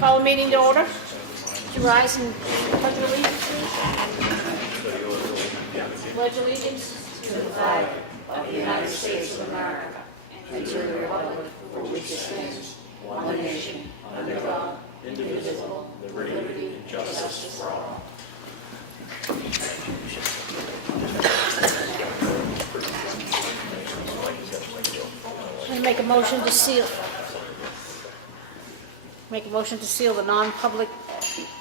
Call the meeting to order. Would you rise and pledge allegiance, please? Pledge allegiance to the flag of the United States of America and to the republic for which it stands, one nation, under God, indivisible, with liberty and justice for all. I make a motion to seal. Make a motion to seal the non-public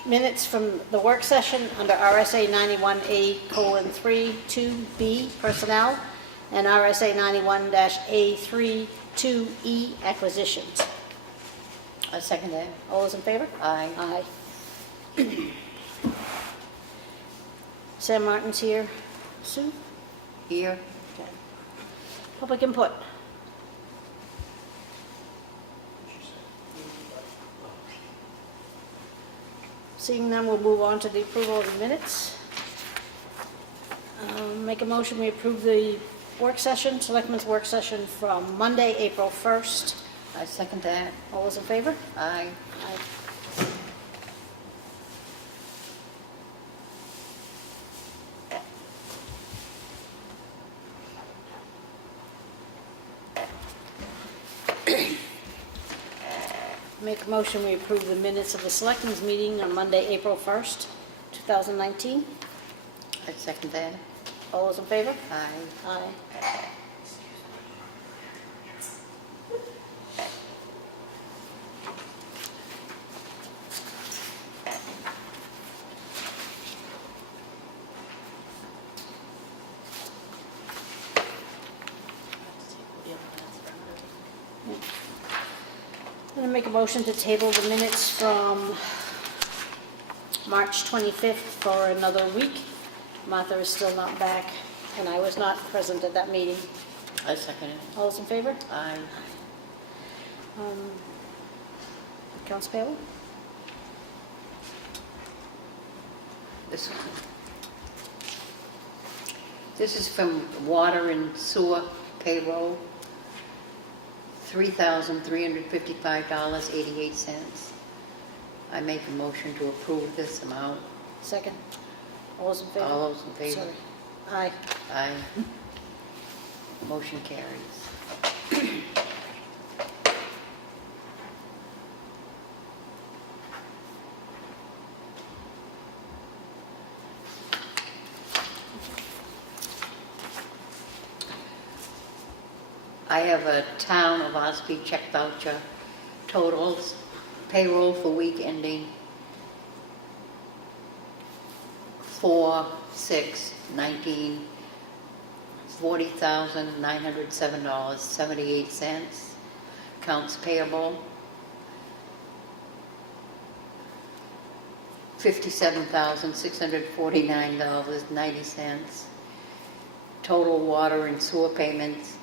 minutes from the work session under RSA 91A:3 2B personnel and RSA 91-A3 2E acquisitions. I second that. All those in favor? Aye. Aye. Sam Martin's here. Sue? Here. Okay. Public input. Seeing none, we'll move on to the approval of the minutes. Make a motion, we approve the work session, Selectmen's work session from Monday, April 1st. I second that. All those in favor? Aye. Aye. Make a motion, we approve the minutes of the Selectmen's meeting on Monday, April 1st, 2019. I second that. All those in favor? Aye. Aye. I'm going to make a motion to table the minutes from March 25th for another week. Martha is still not back, and I was not present at that meeting. I second it. All those in favor? Aye. Accounts payable? This is from water and sewer payroll. $3,355.88. I make a motion to approve this amount. Second. All those in favor? All those in favor? Sorry. Aye. Aye. Motion carries. I have a Town of Ossipee check voucher totals, payroll for week ending 4/6/19, $40,907.78. Accounts payable $57,649.90. Total water and sewer payments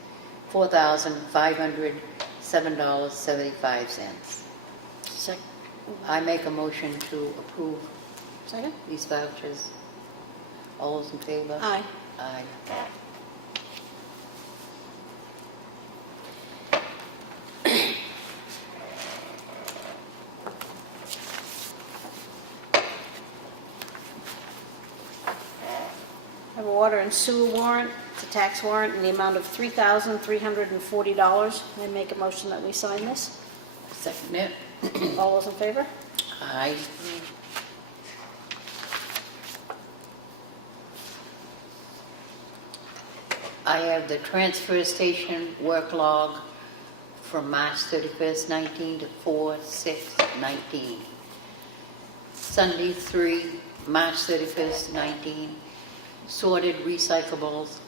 $4,507.75. Second. I make a motion to approve Second? these vouchers. All those in favor? Aye. Aye. I have a water and sewer warrant, it's a tax warrant in the amount of $3,340. I make a motion that we sign this. Second it. All those in favor? Aye. I have the transfer station work log from March 31st, 19 to 4/6/19. Sunday 3, March 31st, 19. Sorted recyclables,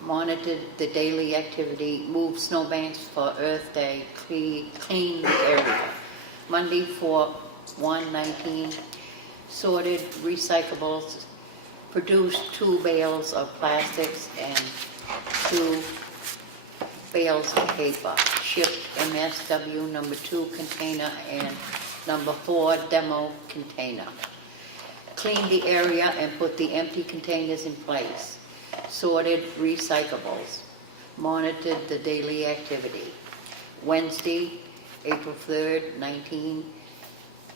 monitored the daily activity, moved snowbanks for Earth Day, cleaned the area. Monday 4/1/19, sorted recyclables, produced 2 bales of plastics and 2 bales of paper, shipped MSW number 2 container and number 4 demo container. Cleaned the area and put the empty containers in place. Sorted recyclables. Monitored the daily activity. Wednesday, April 3rd, 19,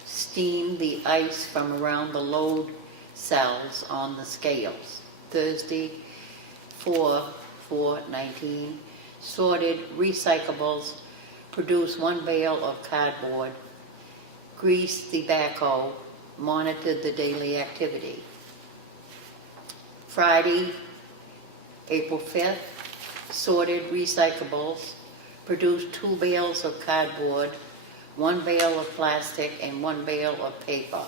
steam the ice from around the load cells on the scales. Thursday, 4/4/19, sorted recyclables, produce 1 bale of cardboard, grease the backhoe, monitored the daily activity. Friday, April 5th, sorted recyclables, produced 2 bales of cardboard, 1 bale of plastic, and 1 bale of paper.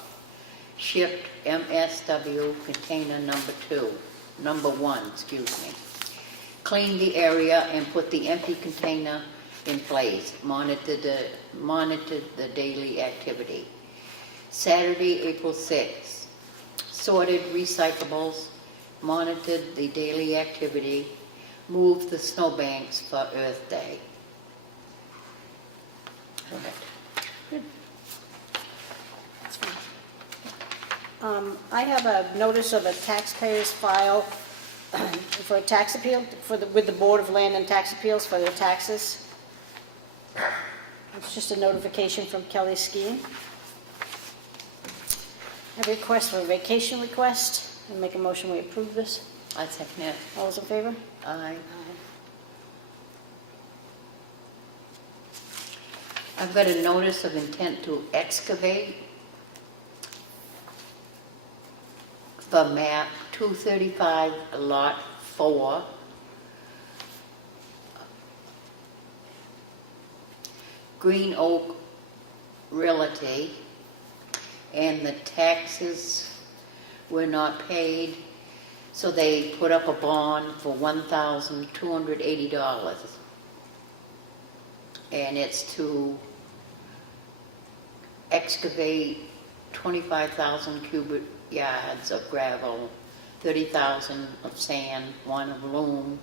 Shipped MSW container number 1, excuse me. Cleaned the area and put the empty container in place. Monitored the daily activity. Saturday, April 6th, sorted recyclables, monitored the daily activity, moved the snowbanks for Earth Day. Good. That's fine. I have a notice of a taxpayer's file for a tax appeal with the Board of Land and Tax Appeals for their taxes. It's just a notification from Kelly Skiing. A request for a vacation request. I'll make a motion we approve this. I second it. All those in favor? Aye. I've got a notice of intent to excavate for map 235, lot 4. Green Oak Realty, and the taxes were not paid, so they put up a bond for $1,280. And it's to excavate 25,000 cubic yards of gravel, 30,000 of sand, 1 of loam,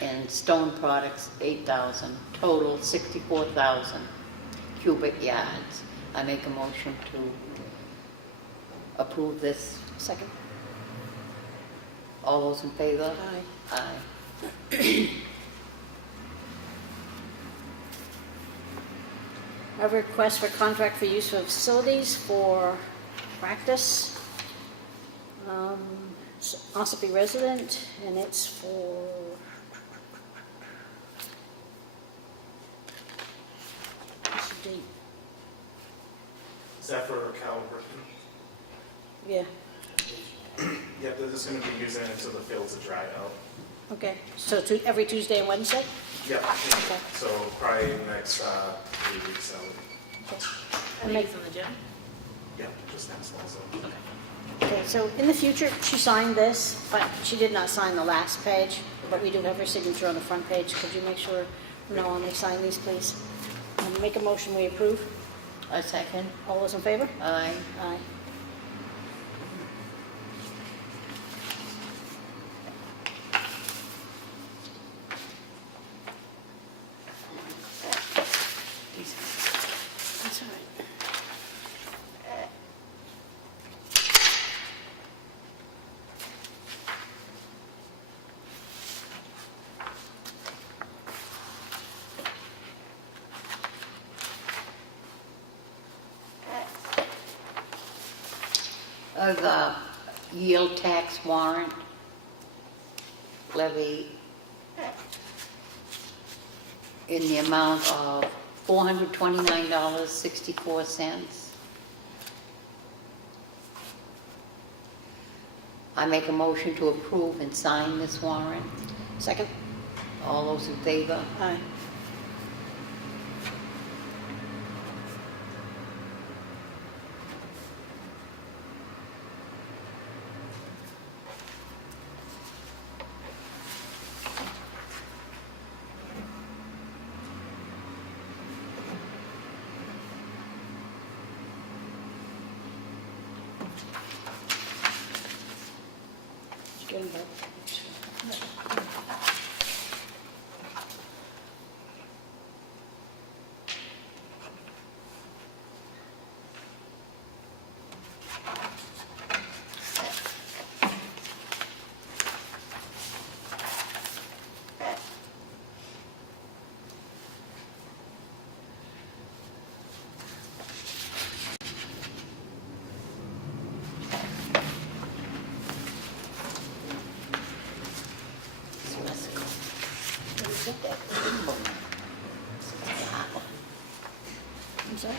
and stone products 8,000, total 64,000 cubic yards. I make a motion to approve this. Second. All those in favor? Aye. Aye. A request for contract for use of facilities for practice. It's Ossipee resident, and it's for, what's the date? Is that for Cal Britain? Yeah, Yep, they're just gonna be using it until the fields are dried out. okay. So every Tuesday and Wednesday? Yep. Okay. So probably the next 3 weeks out. Okay. And make from the gym? Yep, just next also. Okay, so in the future, she signed this, but she did not sign the last page, but we do have her signature on the front page. Could you make sure from now on they sign these, please? And make a motion we approve. I second. All those in favor? Aye. Aye. That's all right. Of yield tax warrant levy in the amount of $429.64. I make a motion to approve and sign this warrant. Second? All those in favor? Aye. Good, Bob. Is that?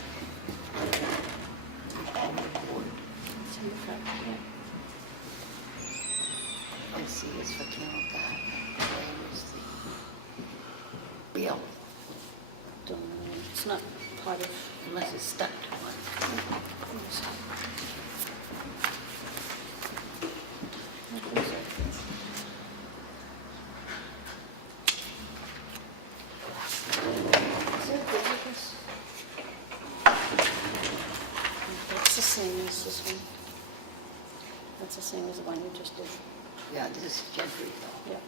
It's in the front, yeah. Let's see, it's for Carol Guy. Where is the bill? Don't know. It's not part of. Unless it's stuck to one. That's the same as this one. That's the same as the one you just did. Yeah, this is Gentry though. Yep.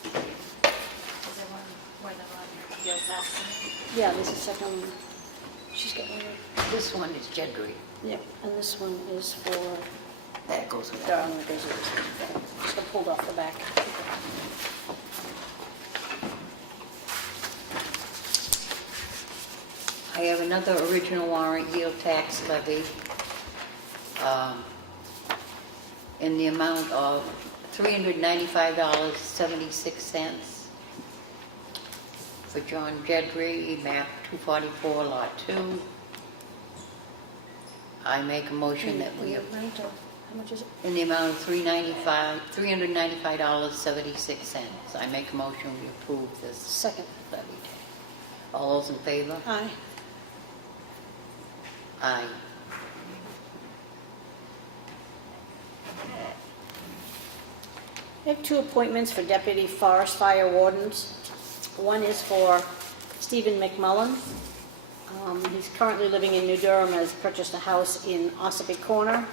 Is there one more than one? Yes, that's Yeah, this is second one. She's got one. This one is Gentry. Yep, and this one is for That goes with that. Darwin. That goes with this one. Just got pulled off the back. I have another original warrant yield tax levy in the amount of $395.76 for John Jedry, map 244, lot 2. I make a motion that we, How much is it? in the amount of $395.76. I make a motion we approve this Second. levy. All those in favor? Aye. Aye. I have two appointments for deputy forest fire wardens. One is for Stephen McMullen. He's currently living in New Durham, has purchased a house in Ossipee Corner.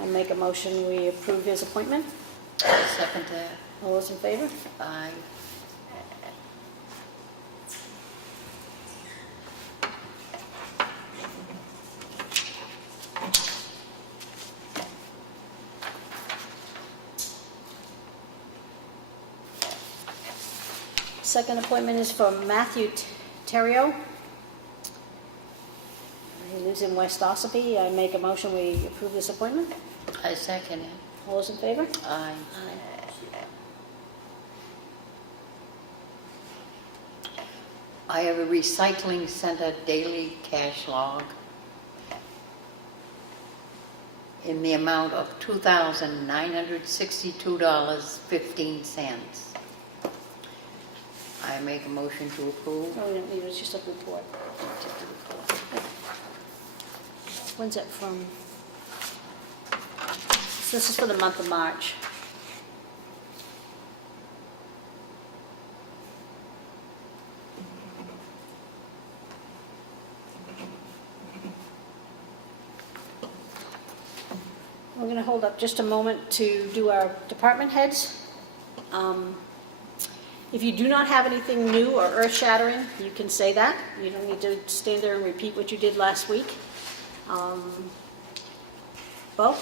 I make a motion we approve his appointment. Second that. All those in favor? Aye. Second appointment is for Matthew Terrio. He lives in West Ossipee. I make a motion we approve this appointment. I second it. All those in favor? Aye. I have a recycling center daily cash log in the amount of $2,962.15. I make a motion to approve. No, we don't need it. It's just a report. Just a report. When's that from? So this is for the month of March. We're going to hold up just a moment to do our department heads. If you do not have anything new or earth-shattering, you can say that. You don't need to stand there and repeat what you did last week. Bo?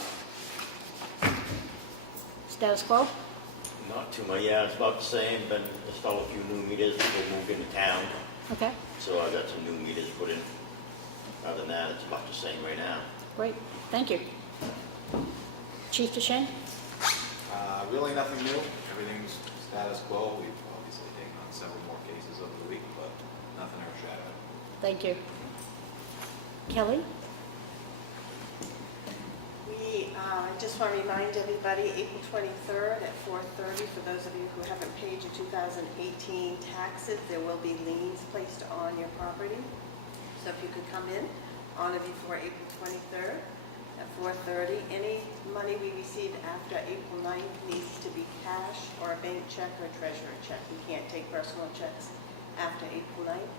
Status quo? Not too much, yeah, it's about the same, been installed a few new meters, people moved into town, Okay, so I got some new meters put in. Other than that, it's about the same right now. great. Thank you. Chief DeShane? Really nothing new. Everything's status quo. We've obviously taken on several more cases over the week, but nothing earth-shattering. Thank you. Kelly? I just want to remind everybody, April 23rd at 4:30, for those of you who haven't paid your 2018 taxes, there will be liens placed on your property. So if you could come in on or before April 23rd at 4:30. Any money we receive after April 9th needs to be cash or a bank check or treasurer check. We can't take personal checks after April 9th.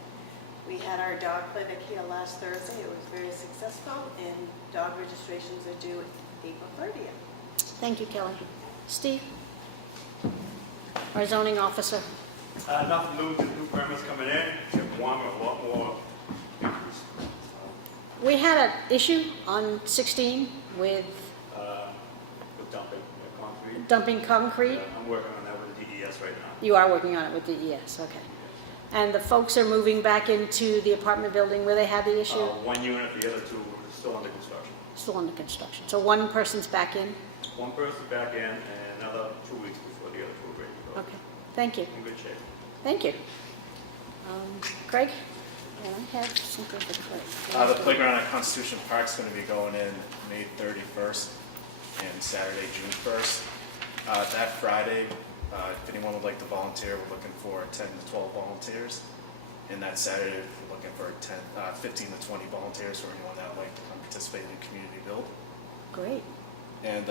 We had our dog clinic here last Thursday. It was very successful, and dog registrations are due April 30th. Thank you, Kelly. Steve? Our zoning officer. Nothing new, the new permits coming in, Jim Wong, a lot more increase. We had an issue on 16 with With dumping concrete. dumping concrete. I'm working on that with the DES right now. You are working on it with DES, okay. And the folks are moving back into the apartment building where they had the issue? One unit, the other two are still under construction. Still under construction. So one person's back in? one person back in and another 2 weeks before the other two are ready to go. Okay, thank you, In good shape. thank you. Craig? And I have something for Craig. The playground at Constitution Park is going to be going in May 31st and Saturday, June 1st. That Friday, if anyone would like to volunteer, we're looking for 10 to 12 volunteers. And that Saturday, we're looking for 15 to 20 volunteers for anyone that would like to come participate in community build. Great, And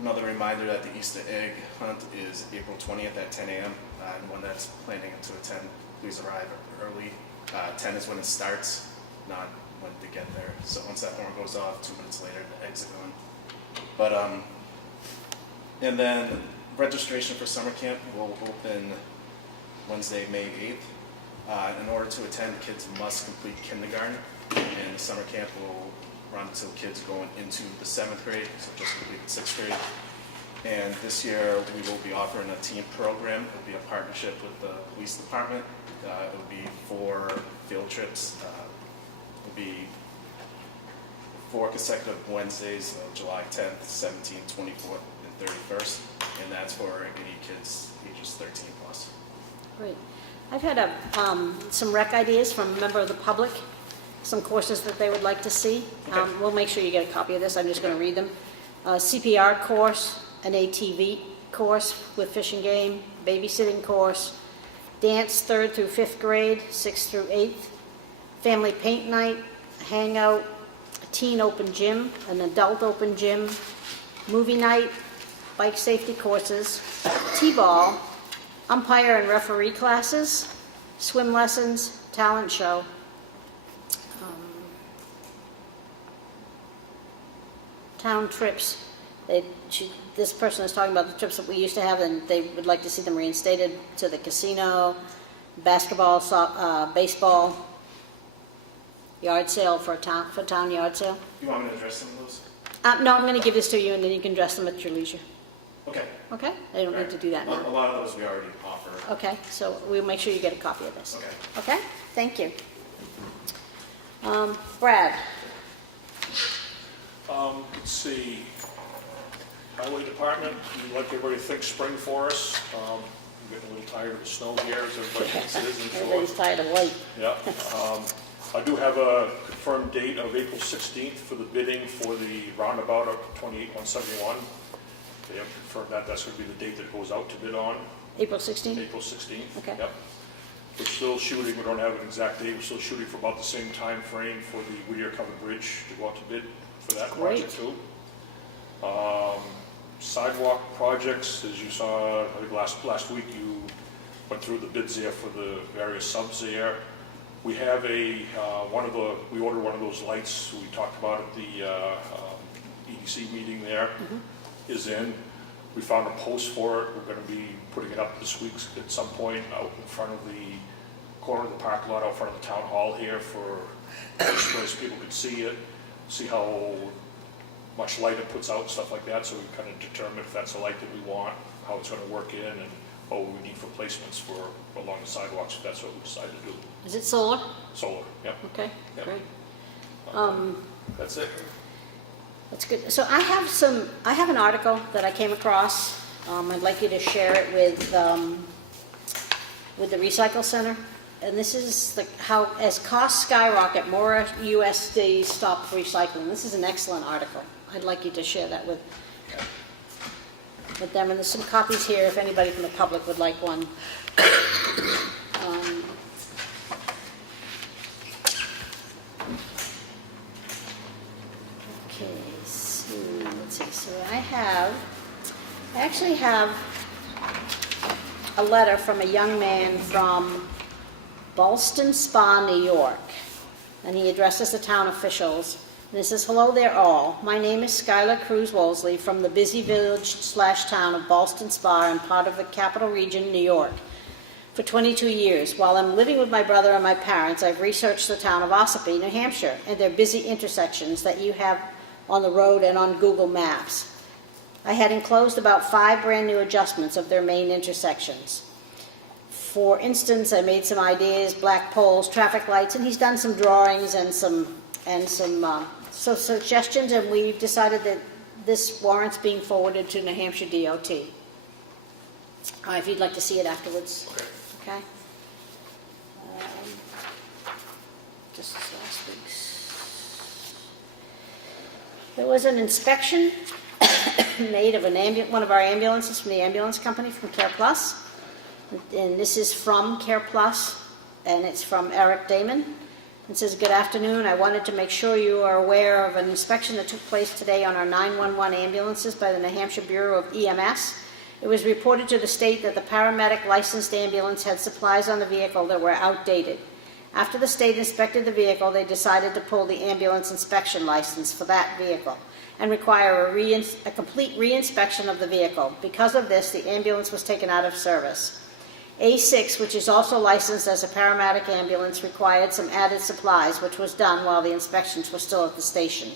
another reminder that the Easter egg hunt is April 20th at 10 a.m. Anyone that's planning to attend, please arrive early. 10 is when it starts, not when to get there. So once that horn goes off, 2 minutes later, the eggs are going. But and then registration for summer camp will open Wednesday, May 8th. In order to attend, kids must complete kindergarten, and the summer camp will run until kids going into the 7th grade, so just completed 6th grade. And this year, we will be offering a team program. It will be a partnership with the police department. It will be 4 field trips. It will be 4 consecutive Wednesdays, July 10th, 17th, 24th, and 31st. And that's for any kids ages 13 plus. great. I've had some rec ideas from a member of the public, some courses that they would like to see. Okay. We'll make sure you get a copy of this, I'm just going to read them. CPR course, an ATV course with fish and game, babysitting course, dance 3rd through 5th grade, 6th through 8th, family paint night, hangout, a teen open gym, an adult open gym, movie night, bike safety courses, t-ball, umpire and referee classes, swim lessons, talent show. Town trips. This person is talking about the trips that we used to have, and they would like to see them reinstated to the casino, basketball, baseball, yard sale for town yard sale. You want me to address some of those? No, I'm going to give this to you, and then you can dress them at your leisure. Okay. Okay? I don't need to do that A now. lot of those we already offer. Okay, so we'll make sure you get a copy of this. Okay. Okay? Thank you. Brad? Let's see, Highway Department, we'd like everybody to think spring for us. I'm getting a little tired of the snow here, as everybody thinks it is in Everybody's Florida. tired of white. Yeah. I do have a confirmed date of April 16th for the bidding for the roundabout of 28171. They have confirmed that that's going to be the date that it goes out to bid on, April 16th? April 16th. Okay. Yep. We're still shooting, we don't have an exact date, we're still shooting for about the same time frame for the Whittier Covered Bridge to go out to bid for that project too. Sidewalk projects, as you saw, I think last week you went through the bids there for the various subs there. We have we ordered one of those lights we talked about at the EDC meeting there, is in. We found a post for it. We're going to be putting it up this week at some point out in front of the corner of the parking lot, out front of the town hall here for so people can see it, see how much light it puts out and stuff like that, so we can kind of determine if that's the light that we want, how it's going to work in, and what we need for placements for along the sidewalks if that's what we decide to do. Is it solar? Solar, yep. Okay, Yep. great. That's it. That's good. So I have an article that I came across. I'd like you to share it with the Recycle Center. And this is how, as costs skyrocket, more USD stop recycling. This is an excellent article. I'd like you to share that with them. And there's some copies here if anybody from the public would like one. Okay, so let's see. So I actually have a letter from a young man from Ballston Spa, New York, and he addresses the town officials. And it says, "Hello there all. My name is Skylar Cruz Wolseley from the busy village/town of Ballston Spa and part of the Capital Region, New York. For 22 years, while I'm living with my brother and my parents, I've researched the town of Ossipee, New Hampshire, and their busy intersections that you have on the road and on Google Maps. I had enclosed about 5 brand new adjustments of their main intersections. For instance, I made some ideas, black poles, traffic lights, and he's done some drawings and some suggestions, and we've decided that this warrant's being forwarded to New Hampshire DOT. If you'd like to see it afterwards. Okay? This is last week's. There was an inspection made of one of our ambulances from the ambulance company from Care Plus. And this is from Care Plus, and it's from Eric Damon. It says, "Good afternoon. I wanted to make sure you are aware of an inspection that took place today on our 911 ambulances by the New Hampshire Bureau of EMS. It was reported to the state that the paramedic licensed ambulance had supplies on the vehicle that were outdated. After the state inspected the vehicle, they decided to pull the ambulance inspection license for that vehicle and require a complete re-inspection of the vehicle. Because of this, the ambulance was taken out of service. A6, which is also licensed as a paramedic ambulance, required some added supplies, which was done while the inspectors were still at the station.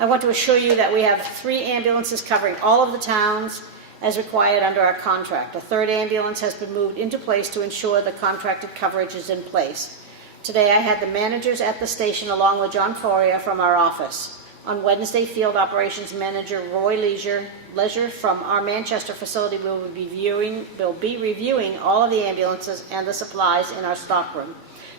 I want to assure you that we have 3 ambulances covering all of the towns as required under our contract. A 3rd ambulance has been moved into place to ensure the contracted coverage is in place. Today I had the managers at the station along with John Foria from our office. On Wednesday, Field Operations Manager Roy Leisure from our Manchester facility will be reviewing all of the ambulances and the supplies in our stockroom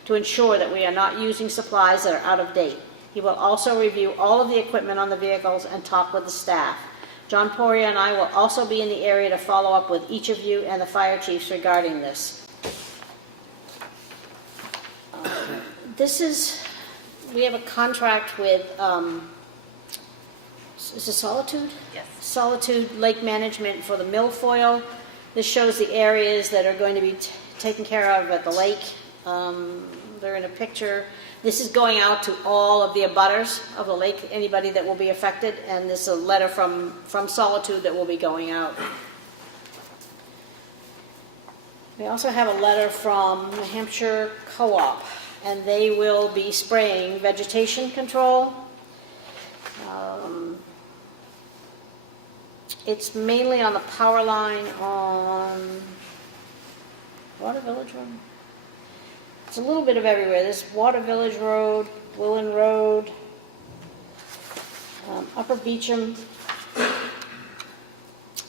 to ensure that we are not using supplies that are out of date. He will also review all of the equipment on the vehicles and talk with the staff. John Poria and I will also be in the area to follow up with each of you and the fire chiefs regarding this." We have a contract with, is it Solitude? Yes. Solitude Lake Management for the milfoil. This shows the areas that are going to be taken care of at the lake. They're in a picture. This is going out to all of the abutters of the lake, anybody that will be affected, and this is a letter from Solitude that will be going out. We also have a letter from New Hampshire Co-op, and they will be spraying vegetation control. It's mainly on the power line on Water Village Road. It's a little bit of everywhere. There's Water Village Road, Willen Road, Upper Beecham,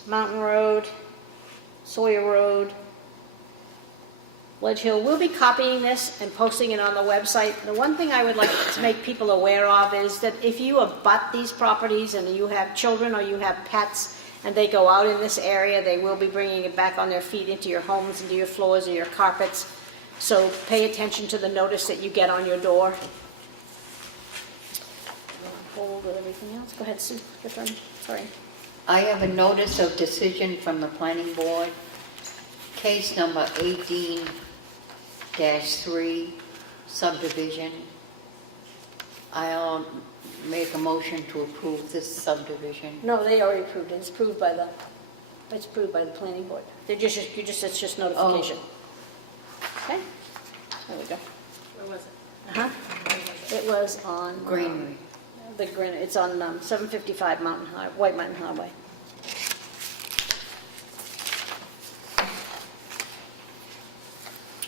Mountain Road, Sawyer Road, Ledge Hill. We'll be copying this and posting it on the website. The one thing I would like to make people aware of is that if you abut these properties and you have children or you have pets and they go out in this area, they will be bringing it back on their feet into your homes, into your floors or your carpets. So pay attention to the notice that you get on your door. Hold with everything else. Go ahead, Sue. Your turn. Sorry. I have a notice of decision from the planning board, case number 18-3, subdivision. I'll make a motion to approve this subdivision. No, they already approved it. It's approved by the planning board. It's just notification. Okay. There we go. Where was it? It was on Greenery. It's on 755 White Mountain Highway.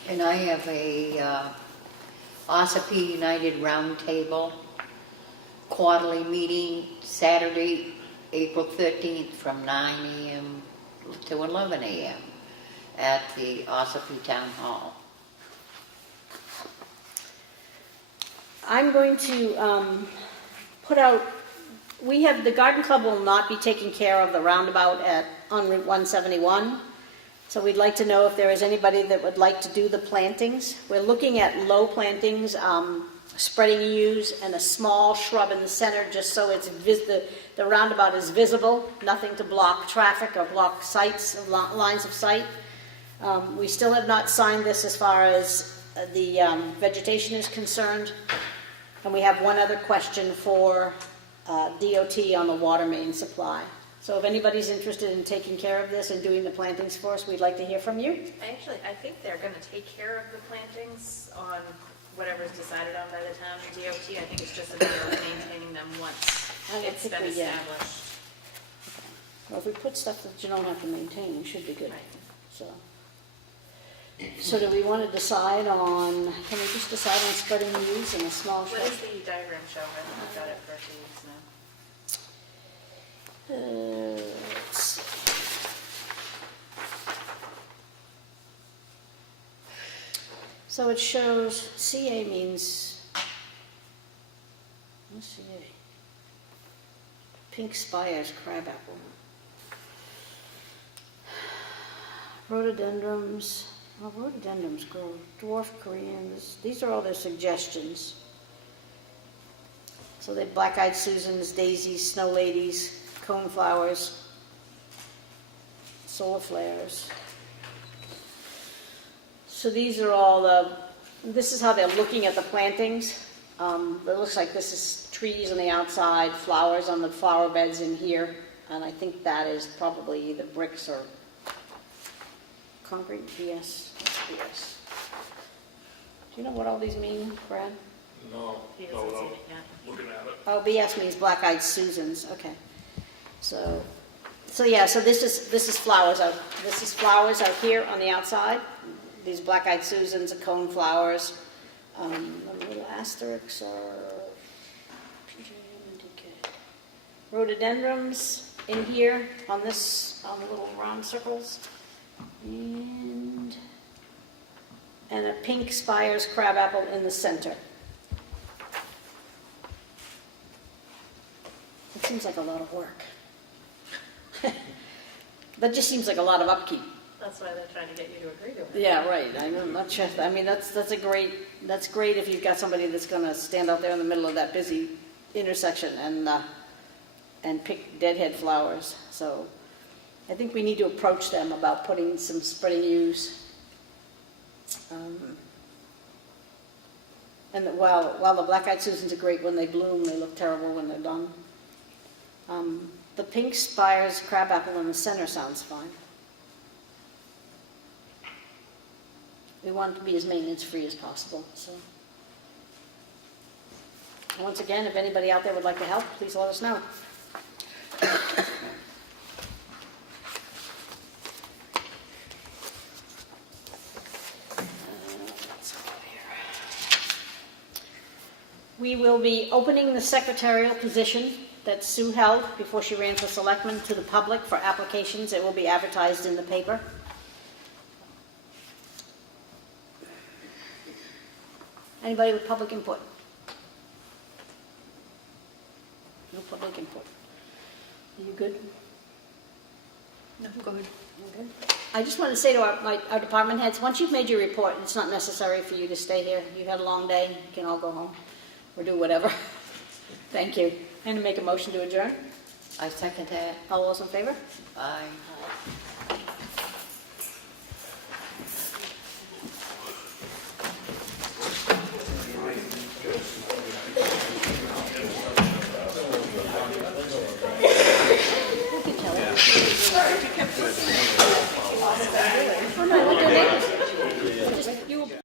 And I have a Ossipee United Roundtable quarterly meeting Saturday, April 13th from 9 a.m. to 11 a.m. at the Ossipee Town Hall. I'm going to put out, the garden club will not be taking care of the roundabout on Route 171. So we'd like to know if there is anybody that would like to do the plantings. We're looking at low plantings, spreading yews and a small shrub in the center just so it's the roundabout is visible, nothing to block traffic or block lines of sight. We still have not signed this as far as the vegetation is concerned. And we have one other question for DOT on the water main supply. So if anybody's interested in taking care of this and doing the plantings for us, we'd like to hear from you. I think they're going to take care of the plantings on whatever's decided on by the town and DOT. I think it's just a matter of maintaining them once it's been established. Well, if we put stuff that you don't have to maintain, you should be good. Right. So, So do we want to decide on, can we just decide on spreading leaves in a small What shed? is the diagram showing? I've got it for a few weeks now. Let's see. So it shows, CA means, what's CA? Pink spires, crabapple. Rhododendrons, well, rhododendrons grow, dwarf Koreans, these are all their suggestions. So they black-eyed Susans, daisies, snow ladies, coneflowers, solar flares. So these are all this is how they're looking at the plantings. It looks like this is trees on the outside, flowers on the flower beds in here, and I think that is probably either bricks or concrete. BS. BS. Do you know what all these mean, Brad? No, He no, doesn't see no, it yet. looking at it. Oh, BS means black-eyed Susans. Okay. So yeah. So this is flowers out. This is flowers out here on the outside. These black-eyed Susans, are cone flowers. The little asterisks are rhododendrons in here on the little round circles, and a pink spires crabapple in the center. It seems like a lot of work. That just seems like a lot of upkeep. That's why they're trying to get you to agree to it. Yeah, right. I'm not sure. I mean, that's great if you've got somebody that's going to stand out there in the middle of that busy intersection and pick deadhead flowers. So I think we need to approach them about putting some spreading yews. And while the black-eyed Susans are great when they bloom, they look terrible when they're done. The pink spires crabapple in the center sounds fine. We want it to be as maintenance-free as possible. So, once again, if anybody out there would like to help, please let us know. We will be opening the secretarial position that Sue held before she ran for selectman to the public for applications. It will be advertised in the paper. Anybody with public input? No public input. Are you good? No, go ahead. Okay. I just want to say to our department heads, once you've made your report, it's not necessary for you to stay here. You had a long day. You can all go home or do whatever. Thank you. And to make a motion to adjourn? I second that. All those in favor? Aye.